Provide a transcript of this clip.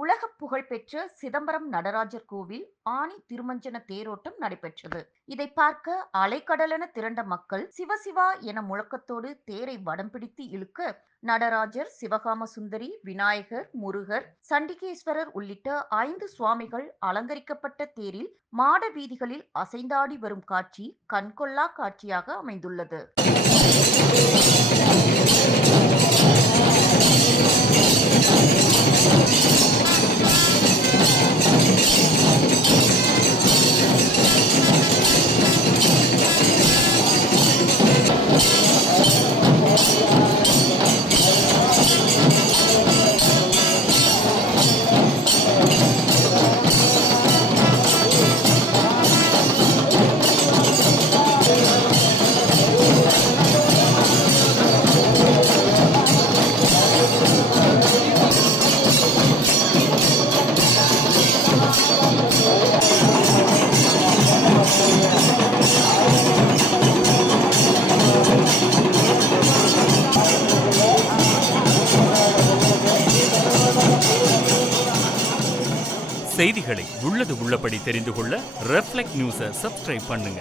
உலக புகழ்பெற்ற சிதம்பரம் நடராஜர் கோவில் ஆனி திருமஞ்சன தேரோட்டம் நடைபெற்றது. இதை பார்க்க அலைக்கடலென திரண்ட மக்கள் சிவசிவா என முழக்கத்தோடு தேரை வடம் பிடித்து இழுக்க, நடராஜர், சிவகாம சுந்தரி, விநாயகர், முருகர், சண்டிகேஸ்வரர் உள்ளிட்ட 5 சுவாமிகள் அலங்கரிக்கப்பட்ட தேரில் மாட வீதிகளில் அசைந்தாடி வரும் காட்சி கண்கொள்ளா காட்சியாக அமைந்துள்ளது. செய்திகளை உள்ளது உள்ளபடி தெரிந்து கொள்ள ரெஃப்ளெக்ட் நியூஸை சப்ஸ்கிரைப் பண்ணுங்க.